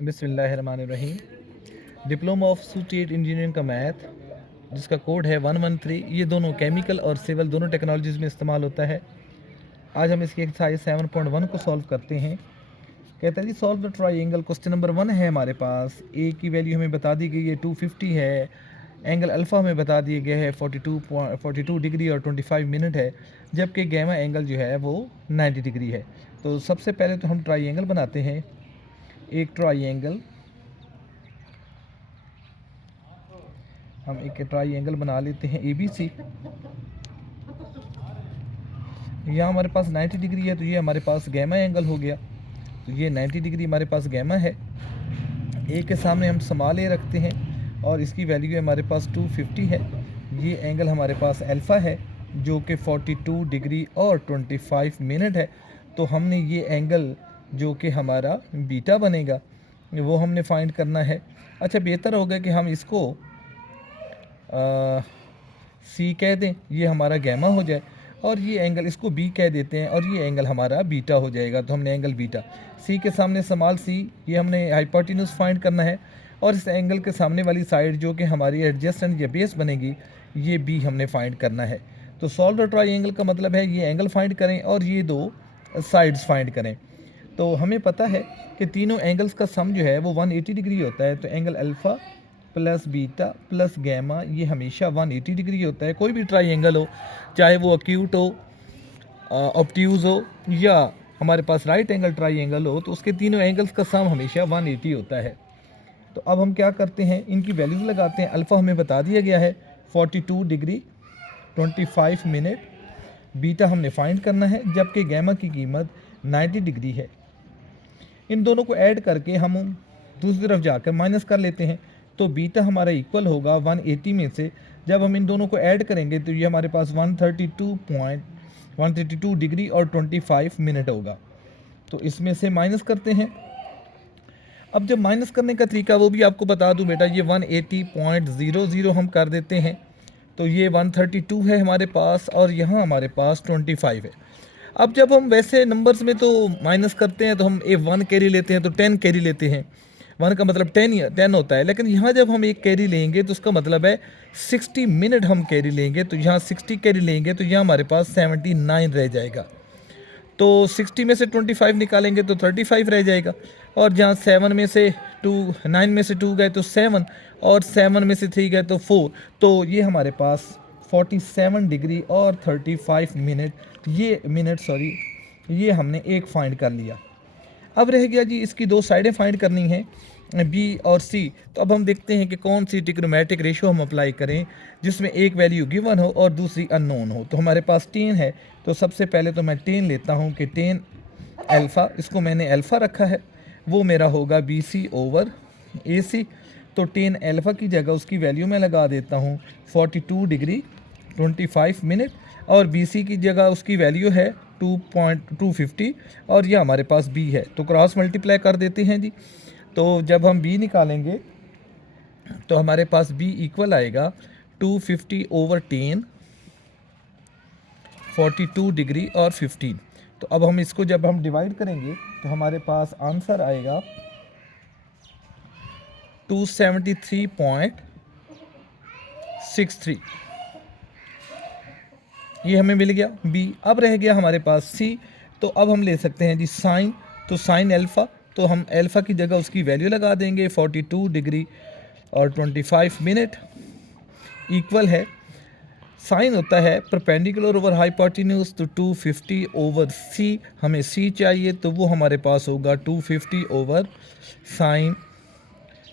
बिस्मिल्लाहिर्रहमानिर्रहीम। Diploma of suited engineering का math जिसका कोड है 113, ये दोनों केमिकल और सिविल दोनों टेक्नोलॉजीज़ में इस्तेमाल होता है। आज हम इसकी एक्सरसाइज 7.1 को सॉल्व करते हैं। कहता है जी solve the triangle. Question number 1 है हमारे पास। ए की वैल्यू हमें बता दी गई है 250 है। एंगल अल्फ़ा हमें बता दिया गया है 42 डिग्री और 25 मिनट है, जबकि गैमा एंगल जो है वो 90 डिग्री है। तो सबसे पहले तो हम ट्राइंगल बनाते हैं। एक ट्राइंगल हम एक ट्राइंगल बना लेते हैं ABC। यहाँ हमारे पास 90 डिग्री है, तो ये हमारे पास गैमा एंगल हो गया। तो ये 90 डिग्री हमारे पास गैमा है। ए के सामने हम समाल ए रखते हैं और इसकी वैल्यू हमारे पास 250 है। ये एंगल हमारे पास अल्फ़ा है जो कि 42 डिग्री और 25 मिनट है। तो हमने ये एंगल जो कि हमारा बीटा बनेगा वो हमने फाइंड करना है। अच्छा, बेहतर होगा कि हम इसको सी कह दें, ये हमारा गैमा हो जाए, और ये एंगल इसको बी कह देते हैं और ये एंगल हमारा बीटा हो जाएगा। तो हमने एंगल बीटा, सी के सामने समाल सी, ये हमने हाइपोटेन्यूज फाइंड करना है, और इस एंगल के सामने वाली साइड जो कि हमारी एडजेसेंट या बेस बनेगी, ये बी हमने फाइंड करना है। तो सॉल्व द ट्राइंगल का मतलब है ये एंगल फाइंड करें और ये दो साइड्स फाइंड करें। तो हमें पता है कि तीनों एंगल्स का सम जो है वो 180 डिग्री होता है। तो angle alpha plus beta plus gamma ये हमेशा 180 डिग्री होता है। कोई भी ट्राइंगल हो, चाहे वो अक्यूट हो, ऑब्ट्यूज हो, या हमारे पास राइट एंगल ट्राइंगल हो, तो उसके तीनों एंगल्स का सम हमेशा 180 होता है। तो अब हम क्या करते हैं, इनकी वैल्यूज़ लगाते हैं। अल्फ़ा हमें बता दिया गया है 42 डिग्री 25 मिनट, बीटा हमने फाइंड करना है, जबकि गैमा की कीमत 90 डिग्री है। इन दोनों को ऐड करके हम दूसरी तरफ जाकर माइनस कर लेते हैं। तो बीटा हमारा इक्वल होगा 180 में से, जब हम इन दोनों को ऐड करेंगे तो ये हमारे पास 132 डिग्री और 25 मिनट होगा। तो इसमें से माइनस करते हैं। अब जब माइनस करने का तरीका वो भी आपको बता दूं बेटा, ये 180.00 हम कर देते हैं। तो ये 132 है हमारे पास और यहाँ हमारे पास 25 है। अब जब हम वैसे नंबर्स में तो माइनस करते हैं तो हम ए 1 कैरी लेते हैं तो 10 कैरी लेते हैं। 1 का मतलब 10 होता है, लेकिन यहाँ जब हम एक कैरी लेंगे तो उसका मतलब है 60 मिनट हम कैरी लेंगे। तो यहाँ 60 कैरी लेंगे तो यहाँ हमारे पास 79 रह जाएगा। तो 60 में से 25 निकालेंगे तो 35 रह जाएगा, और जहाँ 7 में से 9 में से 2 गए तो 7, और 7 में से 3 गए तो 4। तो ये हमारे पास 47 डिग्री और 35 मिनट, ये हमने एक फाइंड कर लिया। अब रह गया जी इसकी दो साइडें फाइंड करनी हैं, बी और सी। तो अब हम देखते हैं कि कौन सी ट्रिग्नोमेट्रिक रेशियो हम अप्लाई करें जिसमें एक वैल्यू गिवन हो और दूसरी अननोन हो। तो हमारे पास 10 है, तो सबसे पहले तो मैं 10 लेता हूँ कि 10 अल्फ़ा, इसको मैंने अल्फ़ा रखा है, वो मेरा होगा BC ओवर AC। तो 10 अल्फ़ा की जगह उसकी वैल्यू मैं लगा देता हूँ 42 डिग्री 25 मिनट, और BC की जगह उसकी वैल्यू है 250, और यह हमारे पास B है। तो क्रॉस मल्टीप्लाई कर देते हैं जी। तो जब हम B निकालेंगे तो हमारे पास B इक्वल आएगा 250 ओवर 10, 42 डिग्री और 15। तो अब हम इसको जब हम डिवाइड करेंगे तो हमारे पास आंसर आएगा 273.63। ये हमें मिल गया B। अब रह गया हमारे पास C। तो अब हम ले सकते हैं जी साइन। तो साइन अल्फ़ा, तो हम अल्फ़ा की जगह उसकी वैल्यू लगा देंगे 42 डिग्री और 25 मिनट, इक्वल है, साइन होता है परपेंडिकुलर ओवर हाइपोटेन्यूज, तो 250 ओवर C। हमें C चाहिए, तो वो हमारे पास होगा 250 ओवर साइन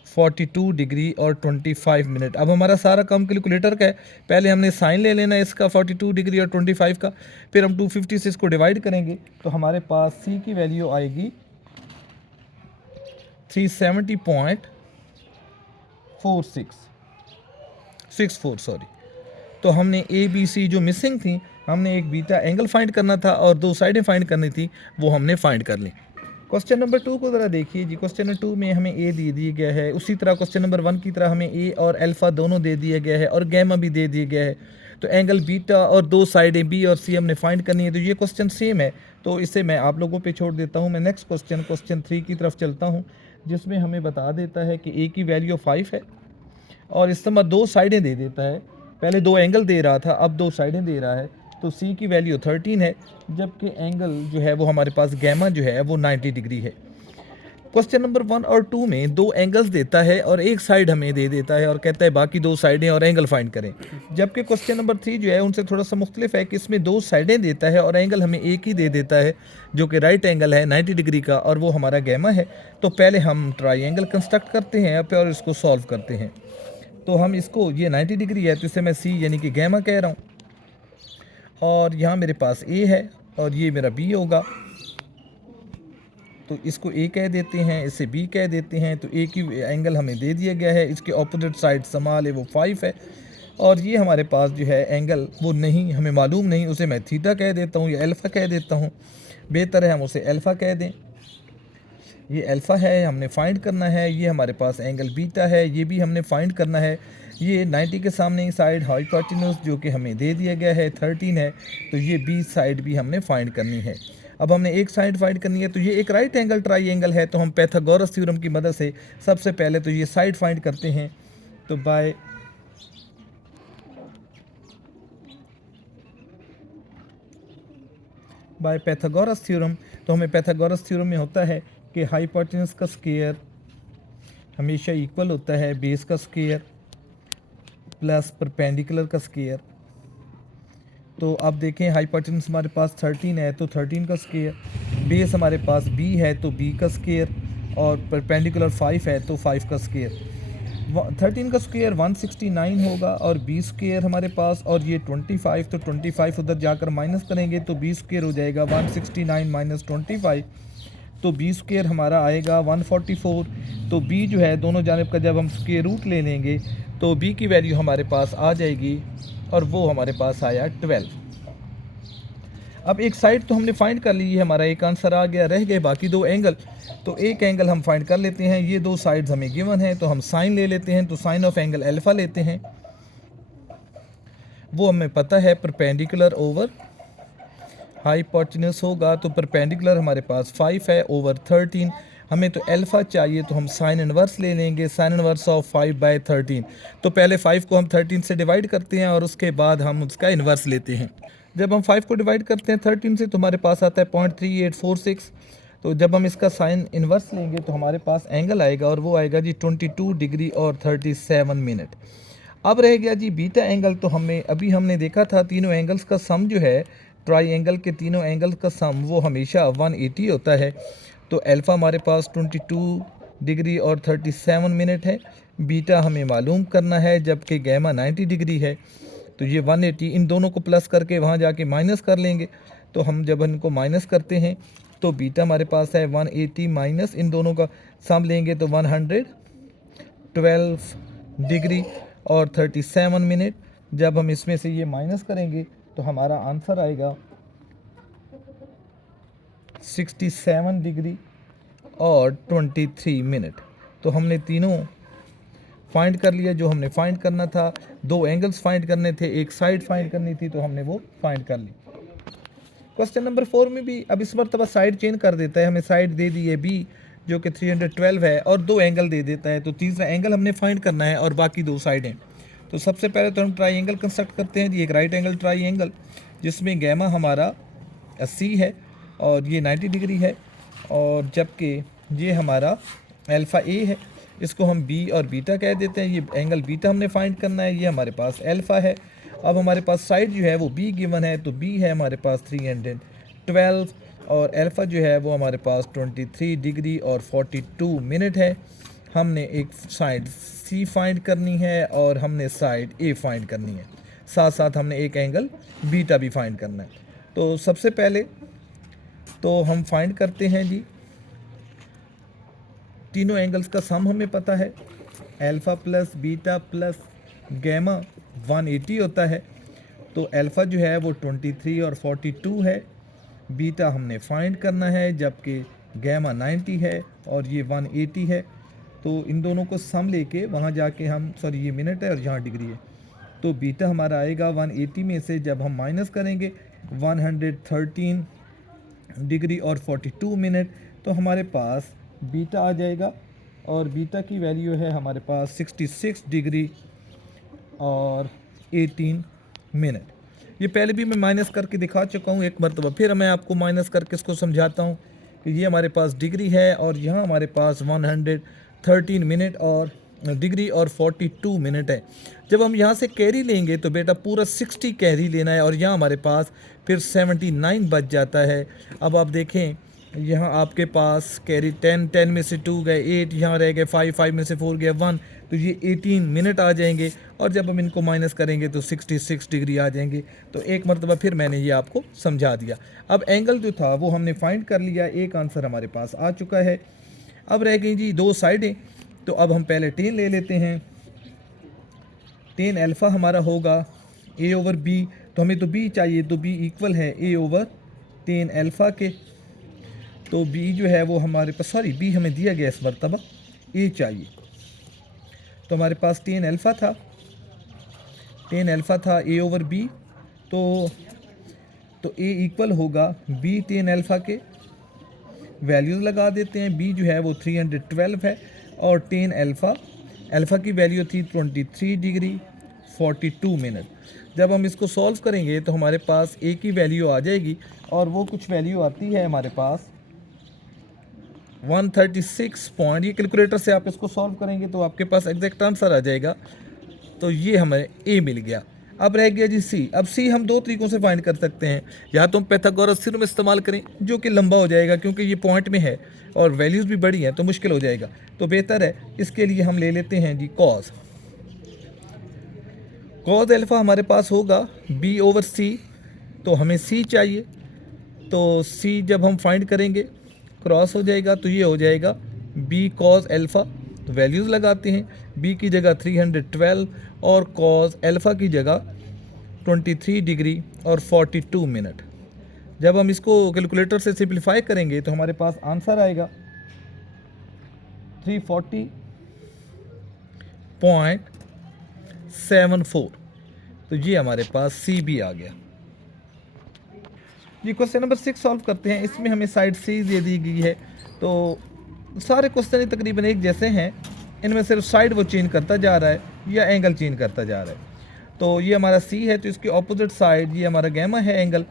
42 डिग्री और 25 मिनट। अब हमारा सारा काम कैलकुलेटर का है। पहले हमने साइन ले लेना है इसका 42 डिग्री और 25 का, फिर हम 250 से इसको डिवाइड करेंगे तो हमारे पास C की वैल्यू आएगी 370.64 सॉरी। तो हमने ABC जो मिसिंग थी, हमने एक बीटा एंगल फाइंड करना था और दो साइडें फाइंड करनी थी, वो हमने फाइंड कर ली। क्वेश्चन नंबर 2 को ज़रा देखिए जी। क्वेश्चन नंबर 2 में हमें ए दे दिया गया है, उसी तरह क्वेश्चन नंबर 1 की तरह हमें ए और अल्फ़ा दोनों दे दिया गया है और गैमा भी दे दिया गया है। तो एंगल बीटा और दो साइडें बी और सी हमने फाइंड करनी है। तो ये क्वेश्चन सेम है, तो इसे मैं आप लोगों पे छोड़ देता हूँ। मैं नेक्स्ट क्वेश्चन 3 की तरफ चलता हूँ। जिसमें हमें बता देता है कि ए की वैल्यू 5 है और इस समय दो साइडें दे देता है। पहले दो एंगल दे रहा था, अब दो साइडें दे रहा है। तो सी की वैल्यू 13 है, जबकि एंगल जो है वो हमारे पास गैमा जो है वो 90 डिग्री है। क्वेश्चन नंबर 1 और 2 में दो एंगल्स देता है और एक साइड हमें दे देता है और कहता है बाकी दो साइडें और एंगल फाइंड करें। जबकि क्वेश्चन नंबर 3 जो है उनसे थोड़ा सा मुख्तलिफ है कि इसमें दो साइडें देता है और एंगल हमें एक ही दे देता है, जो कि राइट एंगल है 90 डिग्री का, और वो हमारा गैमा है। तो पहले हम ट्राइंगल कंस्ट्रक्ट करते हैं और इसको सॉल्व करते हैं। तो हम इसको, ये 90 डिग्री है तो इसे मैं सी यानी कि गैमा कह रहा हूँ, और यहाँ मेरे पास ए है और ये मेरा बी होगा। तो इसको ए कह देते हैं, इसे बी कह देते हैं। तो ए की एंगल हमें दे दिया गया है, इसके ऑपोजिट साइड समाल है वो 5 है, और ये हमारे पास जो है एंगल वो नहीं, हमें मालूम नहीं, उसे मैं थीटा कह देता हूँ या अल्फ़ा कह देता हूँ। बेहतर है हम उसे अल्फ़ा कह दें। ये अल्फ़ा है, हमने फाइंड करना है। ये हमारे पास एंगल बीटा है, ये भी हमने फाइंड करना है। ये 90 के सामने साइड हाइपोटेन्यूज जो कि हमें दे दिया गया है 13 है, तो ये बी साइड भी हमने फाइंड करनी है। अब हमने एक साइड फाइंड करनी है, तो ये एक राइट एंगल ट्राइंगल है, तो हम पैथागोरस थ्योरम की मदद से सबसे पहले तो ये साइड फाइंड करते हैं। तो बाय पैथागोरस थ्योरम, तो हमें पैथागोरस थ्योरम में होता है कि हाइपोटेन्यूज का स्क्वायर हमेशा इक्वल होता है बेस का स्क्वायर प्लस परपेंडिकुलर का स्क्वायर। तो अब देखें हाइपोटेन्यूज हमारे पास 13 है तो 13 का स्क्वायर, बेस हमारे पास b है तो b का स्क्वायर, और परपेंडिकुलर 5 है तो 5 का स्क्वायर। 13 का स्क्वायर 169 होगा और b स्क्वायर हमारे पास, और ये 25, तो 25 उधर जाकर माइनस करेंगे तो b स्क्वायर हो जाएगा 169 माइनस 25, तो b स्क्वायर हमारा आएगा 144। तो b जो है दोनों जानिब का जब हम स्क्वायर रूट ले लेंगे तो b की वैल्यू हमारे पास आ जाएगी, और वो हमारे पास आया 12। अब एक साइड तो हमने फाइंड कर ली है, हमारा एक आंसर आ गया, रह गए बाकी दो एंगल। तो एक एंगल हम फाइंड कर लेते हैं, ये दो साइड्स हमें गिवन है तो हम साइन ले लेते हैं। तो साइन ऑफ एंगल अल्फा लेते हैं, वो हमें पता है परपेंडिकुलर ओवर हाइपोटेन्यूज होगा। तो परपेंडिकुलर हमारे पास 5 है ओवर 13, हमें तो अल्फ़ा चाहिए तो हम साइन इनवर्स ले लेंगे, साइन इनवर्स ऑफ 5/13। तो पहले 5 को हम 13 से डिवाइड करते हैं और उसके बाद हम उसका इन्वर्स लेते हैं। जब हम 5 को डिवाइड करते हैं 13 से तो हमारे पास आता है 0.3846। तो जब हम इसका साइन इन्वर्स लेंगे तो हमारे पास एंगल आएगा, और वो आएगा जी 22 डिग्री और 37 मिनट। अब रह गया जी बीटा एंगल। तो हमने हमने देखा था तीनों एंगल्स का सम जो है, ट्राइंगल के तीनों एंगल्स का सम वो हमेशा 180 होता है। तो अल्फ़ा हमारे पास 22 डिग्री और 37 मिनट है, बीटा हमें मालूम करना है, जबकि गैमा 90 डिग्री है। तो ये 180, इन दोनों को प्लस करके वहाँ जाके माइनस कर लेंगे। तो हम जब इनको माइनस करते हैं तो बीटा हमारे पास है 180 माइनस इन दोनों का सम लेंगे तो 112 डिग्री और 37 मिनट। जब हम इसमें से ये माइनस करेंगे तो हमारा आंसर आएगा 67 डिग्री और 23 मिनट। तो हमने तीनों फाइंड कर लिया जो हमने फाइंड करना था। दो एंगल्स फाइंड करने थे, एक साइड फाइंड करनी थी, तो हमने वो फाइंड कर ली। क्वेश्चन नंबर 4 में भी अब इस मरतबा साइड चेंज कर देता है, हमें साइड दे दी है बी जो कि 312 है, और दो एंगल दे देता है। तो तीसरा एंगल हमने फाइंड करना है और बाकी दो साइड हैं। तो सबसे पहले तो हम ट्राइंगल कंस्ट्रक्ट करते हैं जी, एक राइट एंगल ट्राइंगल जिसमें गैमा हमारा सी है और ये 90 डिग्री है, और जबकि ये हमारा अल्फ़ा ए है, इसको हम बी और बीटा कह देते हैं। ये एंगल बीटा हमने फाइंड करना है, ये हमारे पास अल्फ़ा है। अब हमारे पास साइड जो है वो बी गिवन है, तो बी है हमारे पास 312, और अल्फ़ा जो है वो हमारे पास 23 डिग्री और 42 मिनट है। हमने एक साइड सी फाइंड करनी है और हमने साइड ए फाइंड करनी है, साथ साथ हमने एक एंगल बीटा भी फाइंड करना है। तो सबसे पहले तो हम फाइंड करते हैं जी, तीनों एंगल्स का सम हमें पता है, alpha plus beta plus gamma 180 होता है। तो अल्फ़ा जो है वो 23 और 42 है, बीटा हमने फाइंड करना है, जबकि गैमा 90 है और ये 180 है। तो इन दोनों को सम लेके वहाँ जाके हम, सॉरी ये मिनट है और यहाँ डिग्री है, तो बीटा हमारा आएगा 180 में से जब हम माइनस करेंगे 113 डिग्री और 42 मिनट, तो हमारे पास बीटा आ जाएगा और बीटा की वैल्यू है हमारे पास 66 डिग्री और 18 मिनट। ये पहले भी मैं माइनस करके दिखा चुका हूँ एक मरतबा, फिर मैं आपको माइनस करके इसको समझाता हूँ कि ये हमारे पास डिग्री है और यहाँ हमारे पास 113 मिनट और डिग्री और 42 मिनट है। जब हम यहाँ से कैरी लेंगे तो बेटा पूरा 60 कैरी लेना है और यहाँ हमारे पास फिर 79 बच जाता है। अब आप देखें यहाँ आपके पास कैरी 10 में से 2 गए, 8 यहाँ रह गए, 5 में से 4 गए 1, तो ये 18 मिनट आ जाएंगे और जब हम इनको माइनस करेंगे तो 66 डिग्री आ जाएंगे। तो एक मरतबा फिर मैंने ये आपको समझा दिया। अब एंगल जो था वो हमने फाइंड कर लिया, एक आंसर हमारे पास आ चुका है। अब रह गई जी दो साइडें, तो अब हम पहले टेन ले लेते हैं। टेन अल्फ़ा हमारा होगा ए ओवर बी, तो हमें तो बी चाहिए, तो बी इक्वल है ए ओवर टेन अल्फ़ा के। तो बी जो है वो हमारे पास, सॉरी बी हमें दिया गया इस मरतबा, ए चाहिए। तो हमारे पास टेन अल्फ़ा था ए ओवर बी, तो ए इक्वल होगा बी टेन अल्फ़ा के। वैल्यूज़ लगा देते हैं, बी जो है वो 312 है और टेन अल्फ़ा की वैल्यू थी 23 डिग्री 42 मिनट। जब हम इसको सॉल्व करेंगे तो हमारे पास ए की वैल्यू आ जाएगी और वो कुछ वैल्यू आती है हमारे पास 136 पॉइंट। ये कैलकुलेटर से आप इसको सॉल्व करेंगे तो आपके पास एग्जैक्ट आंसर आ जाएगा। तो ये हमें ए मिल गया। अब रह गया जी सी। अब सी हम दो तरीक़ों से फाइंड कर सकते हैं, या तो हम पैथागोरस थ्योरम इस्तेमाल करें जो कि लंबा हो जाएगा क्योंकि ये पॉइंट में है और वैल्यूज़ भी बड़ी हैं तो मुश्किल हो जाएगा। तो बेहतर है इसके लिए हम ले लेते हैं जी कॉज अल्फ़ा हमारे पास होगा बी ओवर सी, तो हमें सी चाहिए। तो सी जब हम फाइंड करेंगे क्रॉस हो जाएगा तो ये हो जाएगा बी कॉज अल्फ़ा। तो वैल्यूज़ लगाते हैं, बी की जगह 312 और कॉज अल्फ़ा की जगह 23 डिग्री और 42 मिनट। जब हम इसको कैलकुलेटर से सिंप्लीफाई करेंगे तो हमारे पास आंसर आएगा 340.74। तो ये हमारे पास सी भी आ गया जी। क्वेश्चन नंबर 6 सॉल्व करते हैं। इसमें हमें साइड सी दे दी गई है, तो सारे क्वेश्चन तकरीबन एक जैसे हैं, इनमें सिर्फ साइड वो चेंज करता जा रहा है या एंगल चेंज करता जा रहा है। तो ये हमारा सी है, तो इसकी अपोजिट साइड ये हमारा गैमा है एंगल,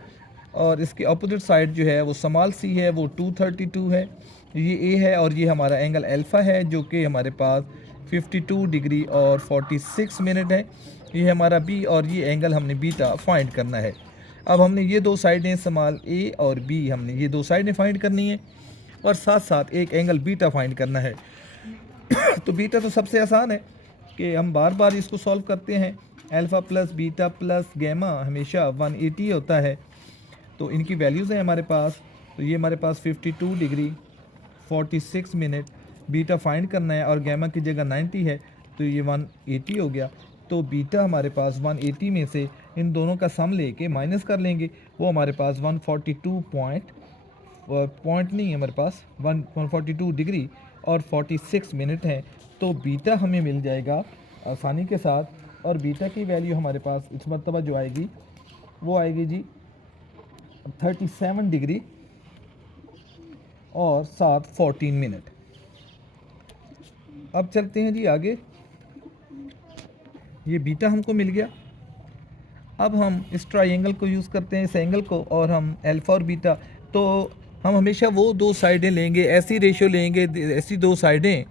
और इसकी अपोजिट साइड जो है वो स्मॉल सी है, वो 232 है, ये ए है, और ये हमारा एंगल अल्फ़ा है जो कि हमारे पास 52 डिग्री और 46 मिनट है। ये हमारा बी, और ये एंगल हमने बीटा फाइंड करना है। अब हमने ये दो साइडें स्मॉल ए और बी, हमने ये दो साइडें फाइंड करनी है और साथ साथ एक एंगल बीटा फाइंड करना है। तो बीटा तो सबसे आसान है कि हम बार बार इसको सॉल्व करते हैं। Alpha plus beta plus gamma हमेशा 180 होता है। तो इनकी वैल्यूज़ हैं हमारे पास, तो ये हमारे पास 52 डिग्री 46 मिनट बीटा फाइंड करना है और गैमा की जगह 90 है, तो ये 180 हो गया। तो बीटा हमारे पास 180 में से इन दोनों का सम लेके माइनस कर लेंगे, वो हमारे पास 142 पॉइंट नहीं है, हमारे पास 142 डिग्री और 46 मिनट है। तो बीटा हमें मिल जाएगा आसानी के साथ, और बीटा की वैल्यू हमारे पास इस मरतबा जो आएगी वो आएगी जी 37 डिग्री और साथ 14 मिनट। अब चलते हैं जी आगे। ये बीटा हमको मिल गया। अब हम इस ट्रायंगल को यूज़ करते हैं, इस एंगल को, और हम अल्फ़ा और बीटा, तो हम हमेशा वो दो साइडें लेंगे, ऐसी रेशियो लेंगे, ऐसी दो साइडें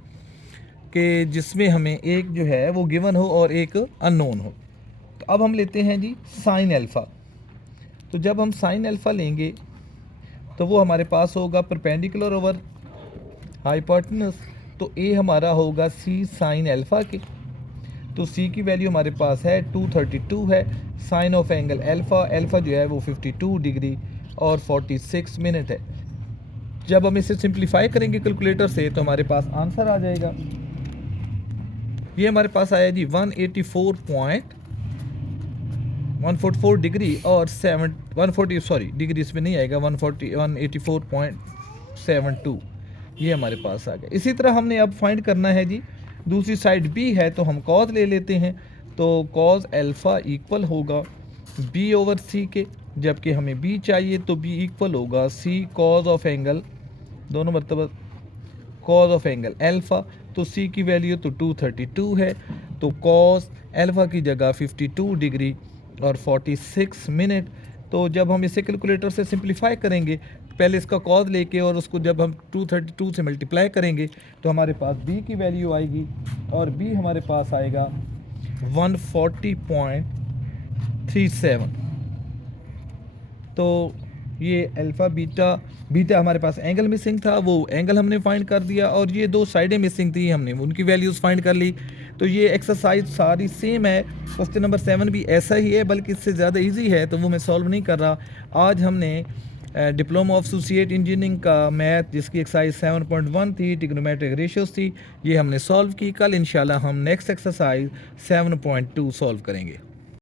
कि जिसमें हमें एक जो है वो गिवन हो और एक अननोन हो। तो अब हम लेते हैं जी साइन अल्फ़ा। तो जब हम साइन अल्फ़ा लेंगे तो वो हमारे पास होगा परपेंडिकुलर ओवर हाइपोटेन्यूज, तो ए हमारा होगा सी साइन अल्फ़ा के। तो सी की वैल्यू हमारे पास है 232 है। साइन ऑफ एंगल अल्फ़ा जो है वो 52 डिग्री और 46 मिनट है। जब हम इसे सिंप्लीफाई करेंगे कैलकुलेटर से तो हमारे पास आंसर आ जाएगा, ये हमारे पास आया जी 184 डिग्री और 140, सॉरी डिग्री इसमें नहीं आएगा, 184.72 ये हमारे पास आ गया। इसी तरह हमने अब फाइंड करना है जी दूसरी साइड बी है, तो हम कॉज ले लेते हैं। तो कॉज अल्फ़ा इक्वल होगा बी ओवर सी के, जबकि हमें बी चाहिए, तो बी इक्वल होगा सी कॉज ऑफ एंगल, दोनों मतलब कॉज ऑफ एंगल अल्फ़ा। तो सी की वैल्यू तो 232 है, तो कॉस अल्फ़ा की जगह 52 डिग्री और 46 मिनट। तो जब हम इसे कैलकुलेटर से सिंप्लीफाई करेंगे, पहले इसका कॉस लेके और उसको जब हम 232 से मल्टीप्लाई करेंगे तो हमारे पास बी की वैल्यू आएगी, और बी हमारे पास आएगा 140.37। तो ये अल्फ़ा बीटा बीटा हमारे पास एंगल मिसिंग था, वो एंगल हमने फाइंड कर दिया, और ये दो साइडें मिसिंग थी, हमने उनकी वैल्यूज़ फाइंड कर ली। तो ये एक्सरसाइज सारी सेम है। क्वेश्चन नंबर 7 भी ऐसा ही है, बल्कि इससे ज़्यादा इजी है, तो वो मैं सॉल्व नहीं कर रहा। आज हमने डिप्लोमा ऑफ एसोसिएट इंजीनियरिंग का मैथ, जिसकी एक्सरसाइज 7.1 थी, ट्रिग्नोमेट्रिक रेशियोज थी, ये हमने सॉल्व की। कल इंशाल्लाह हम नेक्स्ट एक्सरसाइज 7.2 सॉल्व करेंगे।